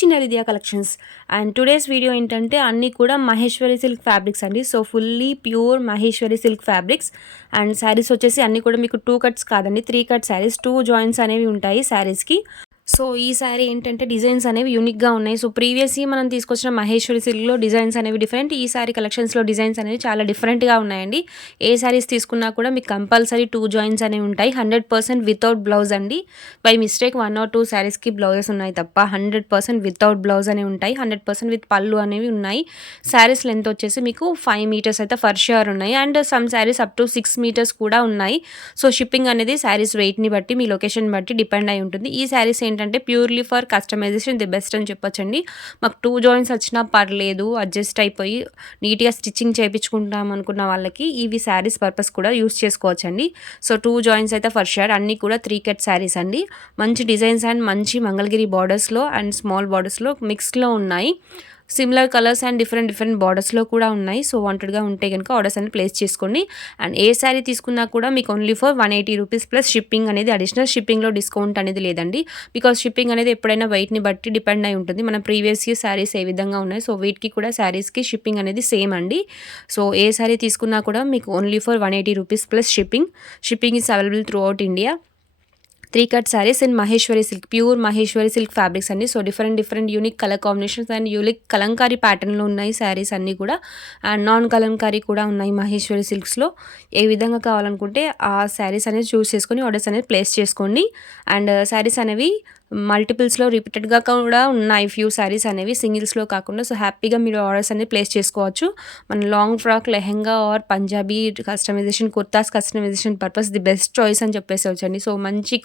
చిన్న విద్యా collections. And today's video ఏంటంటే అన్నీ కూడా మహేశ్వరి సిల్క్ ఫ్యాబ్రిక్స్ అండి. So fully pure Maheshwari silk fabrics. And saris వచ్చేసి అన్నీ కూడా మీకు 2 కట్స్ కాదండి, 3 కట్ శారీస్, 2 జాయింట్స్ అనేవి ఉంటాయి శారీస్కి. సో ఈ శారీ ఏంటంటే డిజైన్స్ అనేవి యూనిక్గా ఉన్నాయి. సో ప్రీవియస్లీ మనం తీసుకొచ్చిన మహేశ్వరి సిల్క్లో డిజైన్స్ అనేవి డిఫరెంట్, ఈ శారీ కలెక్షన్స్లో డిజైన్స్ అనేవి చాలా డిఫరెంట్గా ఉన్నాయండి. ఏ శారీస్ తీసుకున్నా కూడా మీకు కంపల్సరీ 2 జాయింట్స్ అనేవి ఉంటాయి. 100% వితౌట్ బ్లౌజ్ అండి. బై మిస్టేక్ 1 or 2 శారీస్కి బ్లౌజెస్ ఉన్నాయి తప్ప 100% వితౌట్ బ్లౌజ్ అనేవి ఉంటాయి. 100% విత్ పళ్ళు అనేవి ఉన్నాయి. శారీస్ లెంత్ వచ్చేసి మీకు 5 మీటర్స్ అయితే ఫర్ ష్యూర్ ఉన్నాయి. And some saris up to 6 metres కూడా ఉన్నాయి. సో షిప్పింగ్ అనేది శారీస్ వెయిట్ని బట్టి, మీ లొకేషన్ బట్టి డిపెండ్ అయి ఉంటుంది. ఈ శారీస్ ఏంటంటే purely for customization the best అని చెప్పొచ్చండి. మాకు 2 జాయింట్స్ వచ్చినా పర్లేదు, అడ్జస్ట్ అయిపోయి నీట్గా స్టిచ్చింగ్ చేయించుకుంటాం అనుకున్న వాళ్ళకి ఇవి శారీస్ పర్పస్ కూడా యూస్ చేసుకోవచ్చండి. సో 2 జాయింట్స్ అయితే ఫర్ షూర్. అన్నీ కూడా 3 కట్ శారీస్ అండి. మంచి డిజైన్స్ అండ్ మంచి మంగళగిరి బార్డర్స్లో అండ్ స్మాల్ బార్డర్స్లో మిక్స్లో ఉన్నాయి. సిమిలర్ కలర్స్ అండ్ డిఫరెంట్ బార్డర్స్లో కూడా ఉన్నాయి. సో వాంటెడ్గా ఉంటే కనుక ఆర్డర్స్ అనేది ప్లేస్ చేసుకోండి. అండ్ ఏ శారీ తీసుకున్నా కూడా మీకు only for 180 rupees plus shipping అనేది అడిషనల్. షిప్పింగ్లో డిస్కౌంట్ అనేది లేదండి, బికాస్ షిప్పింగ్ అనేది ఎప్పుడైనా వెయిట్ని బట్టి డిపెండ్ అయి ఉంటుంది. మన ప్రీవియస్ శారీస్ ఏ విధంగా ఉన్నాయి, సో వీటికి కూడా శారీస్కి షిప్పింగ్ అనేది సేమ్ అండి. సో ఏ శారీ తీసుకున్నా కూడా మీకు only for 180 rupees plus shipping is available throughout India. 3 cut saris in Maheshwari silk, pure Maheshwari silk fabrics అండి. So different unique colour combinations and unique Kalamkari ప్యాటర్న్లో ఉన్నాయి శారీస్ అన్నీ కూడా. అండ్ నాన్ కలంకారీ కూడా ఉన్నాయి మహేశ్వరి సిల్క్స్లో. ఏ విధంగా కావాలనుకుంటే ఆ శారీస్ అనేది చూస్ చేసుకొని ఆర్డర్స్ అనేది ప్లేస్ చేసుకోండి. అండ్ శారీస్ అనేవి మల్టిపుల్స్లో రిపీటెడ్గా కూడా ఉన్నాయి ఫ్యూ శారీస్ అనేవి, సింగిల్స్లో కాకుండా. సో హ్యాపీగా మీరు ఆర్డర్స్ అనేది ప్లేస్ చేసుకోవచ్చు. మన long frock, lehenga or Punjabi customization, kurtas customization purpose the best choice అని చెప్పేసి వచ్చండి. సో మంచి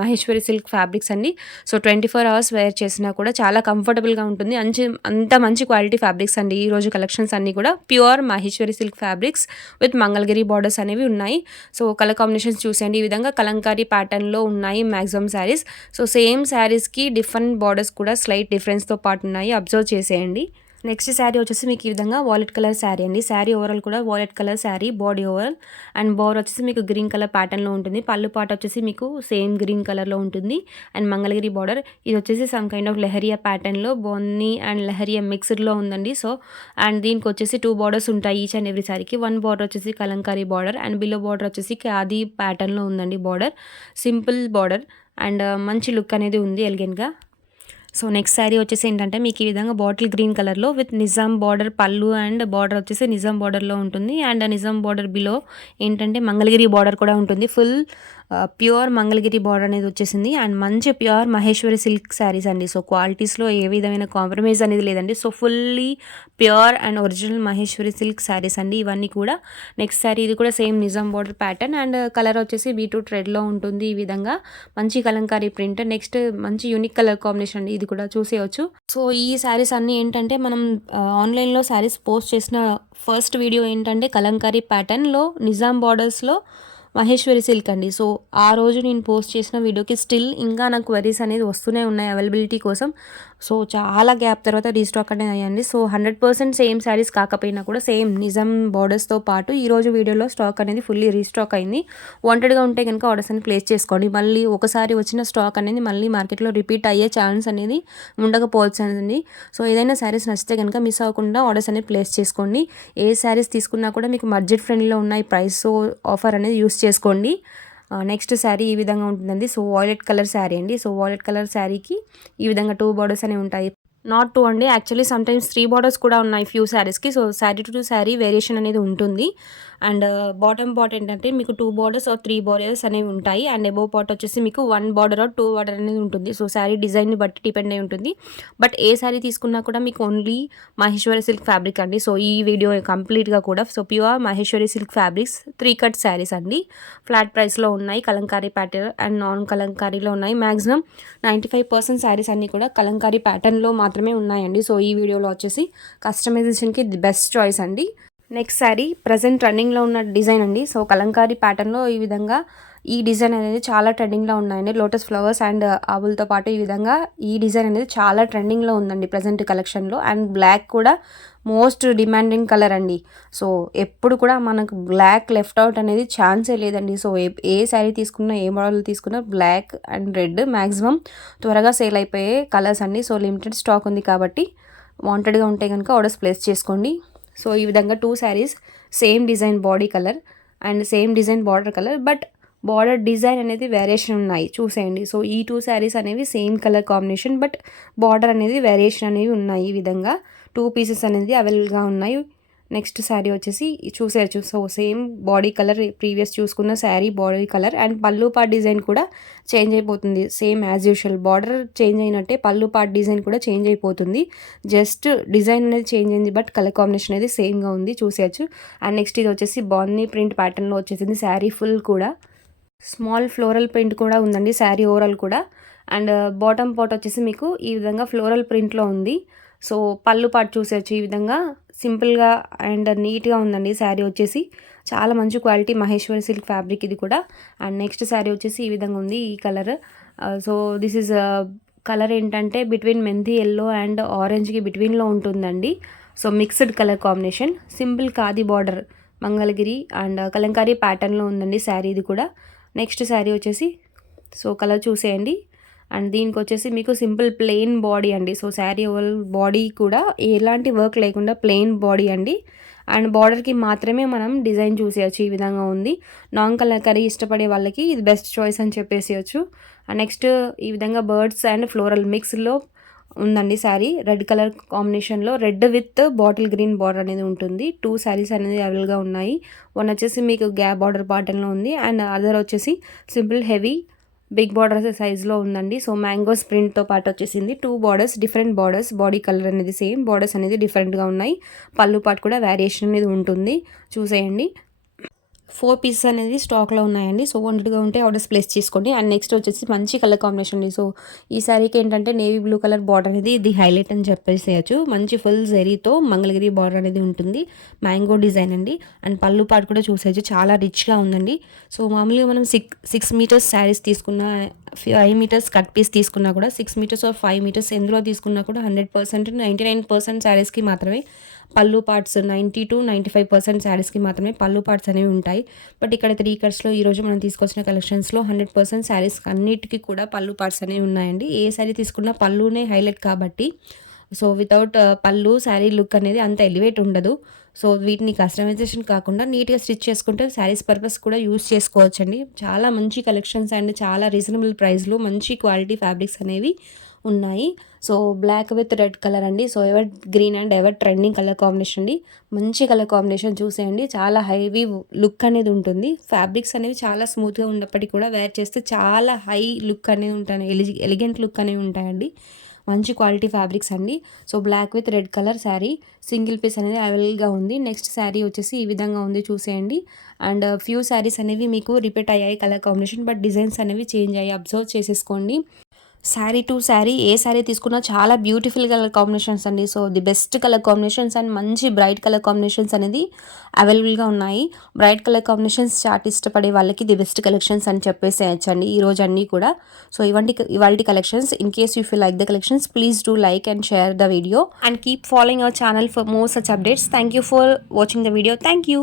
మహేశ్వరి సిల్క్ ఫ్యాబ్రిక్స్ అండి. సో 24 hours వేర్ చేసినా కూడా చాలా కంఫర్టబుల్గా ఉంటుంది. అంత మంచి క్వాలిటీ ఫ్యాబ్రిక్స్ అండి. ఈ రోజు కలెక్షన్స్ అన్నీ కూడా pure Maheshwari silk fabrics with Mangalagiri borders అనేవి ఉన్నాయి. సో కలర్ కాంబినేషన్స్ చూసేయండి. ఈ విధంగా కలంకారీ ప్యాటర్న్లో ఉన్నాయి మ్యాక్సిమం శారీస్. సో సేమ్ శారీస్కి డిఫరెంట్ బార్డర్స్ కూడా స్లైట్ డిఫరెన్స్తో పాటు ఉన్నాయి, అబ్జర్వ్ చేసేయండి. నెక్స్ట్ శారీ వచ్చేసి మీకు ఈ విధంగా వాలెట్ కలర్ శారీ అండి. శారీ ఓవరాల్ కూడా wallet colour sari, body overall and bore వచ్చేసి మీకు గ్రీన్ కలర్ ప్యాటర్న్లో ఉంటుంది. పళ్ళు పాట వచ్చేసి మీకు సేమ్ గ్రీన్ కలర్లో ఉంటుంది. అండ్ మంగళగిరి బార్డర్, ఇది వచ్చేసి సమ్ కైండ్ ఆఫ్ లెహరియా ప్యాటర్న్లో బోన్నీ అండ్ లెహరియా మిక్స్డ్లో ఉందండి. సో అండ్ దీనికి వచ్చేసి 2 బార్డర్స్ ఉంటాయి ఈచ్ అండ్ ఎవ్రీ శారీకి. 1 బార్డర్ వచ్చేసి Kalamkari border and below border వచ్చేసి ఖాదీ ప్యాటర్న్లో ఉందండి. బార్డర్ సింపుల్ బార్డర్ అండ్ మంచి లుక్ అనేది ఉంది ఎలిగెంట్గా. సో నెక్స్ట్ శారీ వచ్చేసి ఏంటంటే మీకు ఈ విధంగా బాటిల్ గ్రీన్ కలర్లో విత్ నిజాం బార్డర్ పళ్ళు అండ్ బార్డర్ వచ్చేసి నిజాం బార్డర్లో ఉంటుంది. అండ్ నిజాం బార్డర్ బిలో ఏంటంటే మంగళగిరి బార్డర్ కూడా ఉంటుంది. ఫుల్ ప్యూర్ మంగళగిరి బార్డర్ అనేది వచ్చేసింది. అండ్ మంచి ప్యూర్ మహేశ్వరి సిల్క్ శారీస్ అండి. సో క్వాలిటీస్లో ఏ విధమైన కాంప్రమైజ్ అనేది లేదండి. So fully pure and original Maheshwari silk saris అండి ఇవన్నీ కూడా. నెక్స్ట్ శారీ ఇది కూడా same Nizam border pattern and colour వచ్చేసి B2 ట్రెడ్లో ఉంటుంది. ఈ విధంగా మంచి కలంకారీ ప్రింట్. నెక్స్ట్ మంచి యూనిక్ కలర్ కాంబినేషన్ అండి, ఇది కూడా చూసేయచ్చు. సో ఈ శారీస్ అన్నీ ఏంటంటే మనం ఆన్లైన్లో శారీస్ పోస్ట్ చేసిన ఫస్ట్ వీడియో ఏంటంటే కలంకారీ ప్యాటర్న్లో నిజాం బార్డర్స్లో మహేశ్వరి సిల్క్ అండి. సో ఆ రోజు నేను పోస్ట్ చేసిన వీడియోకి స్టిల్ ఇంకా నాకు క్వరీస్ అనేది వస్తూనే ఉన్నాయి అవైలబిలిటీ కోసం. సో చాలా గ్యాప్ తర్వాత రీస్టాక్ అనేది అయ్యండి. సో 100% సేమ్ శారీస్ కాకపోయినా కూడా సేమ్ నిజాం బార్డర్స్తో పాటు ఈరోజు వీడియోలో స్టాక్ అనేది ఫుల్లీ రీస్టాక్ అయింది. వాంటెడ్గా ఉంటే కనుక ఆర్డర్స్ అనేది ప్లేస్ చేసుకోండి. మళ్ళీ ఒకసారి వచ్చిన స్టాక్ అనేది మళ్ళీ మార్కెట్లో రిపీట్ అయ్యే ఛాన్స్ అనేది ఉండకపోవచ్చు అండి. సో ఏదైనా శారీస్ నచ్చితే కనుక మిస్ అవ్వకుండా ఆర్డర్స్ అనేది ప్లేస్ చేసుకోండి. ఏ శారీస్ తీసుకున్నా కూడా మీకు బడ్జెట్ ఫ్రెండ్లీలో ఉన్నాయి ప్రైస్, సో ఆఫర్ అనేది యూస్ చేసుకోండి. నెక్స్ట్ శారీ ఈ విధంగా ఉంటుందండి. సో వాయిలెట్ కలర్ శారీ అండి. సో వాయిలెట్ కలర్ శారీకి ఈ విధంగా 2 బార్డర్స్ అనేవి ఉంటాయి. నాట్ 2 అండి, యాక్చువల్లీ సమ్టైమ్స్ 3 బార్డర్స్ కూడా ఉన్నాయి ఫ్యూ శారీస్కి. So sari to sari variation అనేది ఉంటుంది. అండ్ బాటమ్ పార్ట్ ఏంటంటే మీకు 2 బార్డర్స్ ఆర్ 3 బార్డర్స్ అనేవి ఉంటాయి. అండ్ అబోవ్ పార్ట్ వచ్చేసి మీకు 1 బార్డర్ ఆర్ 2 బార్డర్ అనేది ఉంటుంది. సో శారీ డిజైన్ని బట్టి డిపెండ్ అయి ఉంటుంది. బట్ ఏ శారీ తీసుకున్నా కూడా మీకు ఓన్లీ మహేశ్వరి సిల్క్ ఫ్యాబ్రిక్ అండి. సో ఈ వీడియో కంప్లీట్గా కూడా so pure Maheshwari silk fabrics 3 cut saris అండి. ఫ్లాట్ ప్రైస్లో ఉన్నాయి. కలంకారీ ప్యాటర్న్ అండ్ నాన్ కలంకారీలో ఉన్నాయి. మ్యాక్సిమం 95% శారీస్ అన్నీ కూడా కలంకారీ ప్యాటర్న్లో మాత్రమే ఉన్నాయండి. సో ఈ వీడియోలో వచ్చేసి కస్టమైజేషన్కి ది బెస్ట్ చాయిస్ అండి. నెక్స్ట్ శారీ ప్రజెంట్ రన్నింగ్లో ఉన్న డిజైన్ అండి. సో కలంకారీ ప్యాటర్న్లో ఈ విధంగా ఈ డిజైన్ అనేది చాలా ట్రెండింగ్లో ఉన్నాయండి. లోటస్ ఫ్లవర్స్ అండ్ ఆవులతో పాటు ఈ విధంగా ఈ డిజైన్ అనేది చాలా ట్రెండింగ్లో ఉందండి ప్రజెంట్ కలెక్షన్లో. అండ్ బ్లాక్ కూడా మోస్ట్ డిమాండింగ్ కలర్ అండి. సో ఎప్పుడు కూడా మనకు బ్లాక్ లెఫ్ట్ అవుట్ అనేది ఛాన్సే లేదండి. సో ఏ శారీ తీసుకున్నా, ఏ మోడల్ తీసుకున్నా బ్లాక్ అండ్ రెడ్ మ్యాక్సిమం త్వరగా సేల్ అయిపోయే కలర్స్ అండి. సో లిమిటెడ్ స్టాక్ ఉంది కాబట్టి వాంటెడ్గా ఉంటే కనుక ఆర్డర్స్ ప్లేస్ చేసుకోండి. సో ఈ విధంగా 2 saris same design body colour and same design border colour, but border design అనేది వేరియేషన్ ఉన్నాయి చూసేయండి. సో ఈ 2 శారీస్ అనేవి same colour combination, but border అనేది వేరియేషన్ అనేవి ఉన్నాయి. ఈ విధంగా 2 పీసెస్ అనేది అవైలబుల్గా ఉన్నాయి. నెక్స్ట్ శారీ వచ్చేసి చూసేయచ్చు. So same body colour, previous చూసుకున్న sari body colour and pallu part design కూడా చేంజ్ అయిపోతుంది. Same as usual border change అయినట్టే పళ్ళు పార్ట్ డిజైన్ కూడా చేంజ్ అయిపోతుంది. జస్ట్ డిజైన్ అనేది చేంజ్ అయింది, బట్ కలర్ కాంబినేషన్ అనేది సేమ్గా ఉంది చూసేయచ్చు. అండ్ నెక్స్ట్ ఇది వచ్చేసి బాన్నీ ప్రింట్ ప్యాటర్న్లో వచ్చేసింది. శారీ ఫుల్ కూడా స్మాల్ ఫ్లోరల్ ప్రింట్ కూడా ఉందండి శారీ ఓవరాల్ కూడా. అండ్ బాటమ్ పార్ట్ వచ్చేసి మీకు ఈ విధంగా ఫ్లోరల్ ప్రింట్లో ఉంది. సో పళ్ళు పార్ట్ చూసేయచ్చు. ఈ విధంగా సింపుల్గా అండ్ నీట్గా ఉందండి శారీ వచ్చేసి. చాలా మంచి క్వాలిటీ మహేశ్వరి సిల్క్ ఫ్యాబ్రిక్ ఇది కూడా. అండ్ నెక్స్ట్ శారీ వచ్చేసి ఈ విధంగా ఉంది ఈ colour. So this is colour ఏంటంటే బిట్వీన్ మెంతి ఎల్లో అండ్ ఆరెంజ్కి బిట్వీన్లో ఉంటుందండి. So mixed colour combination, simple khadi border Mangalagiri and Kalamkari ప్యాటర్న్లో ఉందండి శారీ ఇది కూడా. నెక్స్ట్ శారీ వచ్చేసి సో కలర్ చూసేయండి. అండ్ దీనికి వచ్చేసి మీకు సింపుల్ ప్లెయిన్ బాడీ అండి. సో శారీ బాడీ కూడా ఎలాంటి వర్క్ లేకుండా ప్లెయిన్ బాడీ అండి. అండ్ బార్డర్కి మాత్రమే మనం డిజైన్ చూసేయచ్చు. ఈ విధంగా ఉంది. నాన్ కలంకారీ ఇష్టపడే వాళ్ళకి ఇది బెస్ట్ చాయిస్ అని చెప్పేసేయచ్చు. అండ్ నెక్స్ట్ ఈ విధంగా బర్డ్స్ అండ్ ఫ్లోరల్ మిక్స్లో ఉందండి శారీ. రెడ్ కలర్ కాంబినేషన్లో red with bottle green border అనేది ఉంటుంది. 2 శారీస్ అనేది అవైలబుల్గా ఉన్నాయి. వన్ వచ్చేసి మీకు గ్యాప్ బార్డర్ ప్యాటర్న్లో ఉంది అండ్ అదర్ వచ్చేసి సింపుల్ హెవీ బిగ్ బార్డర్ సైజ్లో ఉందండి. సో మ్యాంగోస్ ప్రింట్తో పాటు వచ్చేసింది. 2 borders different borders, body colour అనేది సేమ్, బార్డర్స్ అనేది డిఫరెంట్గా ఉన్నాయి. పళ్ళు పాటు కూడా వేరియేషన్ అనేది ఉంటుంది చూసేయండి. 4 పీసెస్ అనేది స్టాక్లో ఉన్నాయండి. సో వాంటెడ్గా ఉంటే ఆర్డర్స్ ప్లేస్ చేసుకోండి. అండ్ నెక్స్ట్ వచ్చేసి మంచి కలర్ కాంబినేషన్ అండి. సో ఈ శారీకి ఏంటంటే నేవీ బ్లూ కలర్ బార్డర్ అనేది ఇది హైలైట్ అని చెప్పేసేయచ్చు. మంచి ఫుల్ జెరీతో మంగళగిరి బార్డర్ అనేది ఉంటుంది. మ్యాంగో డిజైన్ అండి. అండ్ పళ్ళు పాటు కూడా చూసేయచ్చు, చాలా రిచ్గా ఉందండి. సో మామూలుగా మనం 6 మీటర్స్ శారీస్ తీసుకున్న, 5 మీటర్స్ కట్ పీస్ తీసుకున్నా కూడా, 6 మీటర్స్ ఆర్ 5 మీటర్స్ ఎందులో తీసుకున్నా కూడా 100%, 99% శారీస్కి మాత్రమే పళ్ళు పార్ట్స్, 90 to 95% శారీస్కి మాత్రమే పళ్ళు పార్ట్స్ అనేవి ఉంటాయి. బట్ ఇక్కడ 3 కట్స్లో ఈరోజు మనం తీసుకొచ్చిన కలెక్షన్స్లో 100% శారీస్ అన్నిటికీ కూడా పళ్ళు పార్ట్స్ అనేవి ఉన్నాయండి. ఏ శారీ తీసుకున్నా పళ్ళునే హైలైట్ కాబట్టి, సో వితౌట్ పళ్ళు శారీ లుక్ అనేది అంత ఎలివేట్ ఉండదు. సో వీటిని కస్టమైజేషన్ కాకుండా నీట్గా స్టిచ్ చేసుకుంటే శారీస్ పర్పస్ కూడా యూస్ చేసుకోవచ్చండి. చాలా మంచి కలెక్షన్స్ అండ్ చాలా రీజనబుల్ ప్రైస్లో మంచి క్వాలిటీ ఫ్యాబ్రిక్స్ అనేవి ఉన్నాయి. So black with red colour అండి. So evergreen and ever trending colour combination అండి. మంచి కలర్ కాంబినేషన్ చూసేయండి. చాలా హైవీ లుక్ అనేది ఉంటుంది. ఫ్యాబ్రిక్స్ అనేవి చాలా స్మూత్గా ఉన్నప్పటికీ కూడా వేర్ చేస్తే చాలా హై లుక్ అనేది ఉంటాయి, ఎలిగెంట్ లుక్ అనేవి ఉంటాయండి. మంచి క్వాలిటీ ఫ్యాబ్రిక్స్ అండి. So black with red colour sari single piece అనేది అవైలబుల్గా ఉంది. నెక్స్ట్ శారీ వచ్చేసి ఈ విధంగా ఉంది చూసేయండి. అండ్ ఫ్యూ శారీస్ అనేవి మీకు రిపీట్ అయ్యాయి కలర్ కాంబినేషన్, బట్ డిజైన్స్ అనేవి చేంజ్ అయ్యాయి, అబ్జర్వ్ చేసేసుకోండి. శారీ టు శారీ ఏ శారీ తీసుకున్నా చాలా బ్యూటిఫుల్ కలర్ కాంబినేషన్స్ అండి. So the best colour combinations and మంచి బ్రైట్ కలర్ కాంబినేషన్స్ అనేది అవైలబుల్గా ఉన్నాయి. బ్రైట్ కలర్ కాంబినేషన్స్ చాట్ ఇష్టపడే వాళ్ళకి ది బెస్ట్ కలెక్షన్స్ అని చెప్పేసేయచ్చండి ఈరోజు అన్నీ కూడా. సో ఇవాల్టి collections. In case you feel like the collections, please do like and share the video and keep following our channel for more such updates. Thank you for watching the video. Thank you.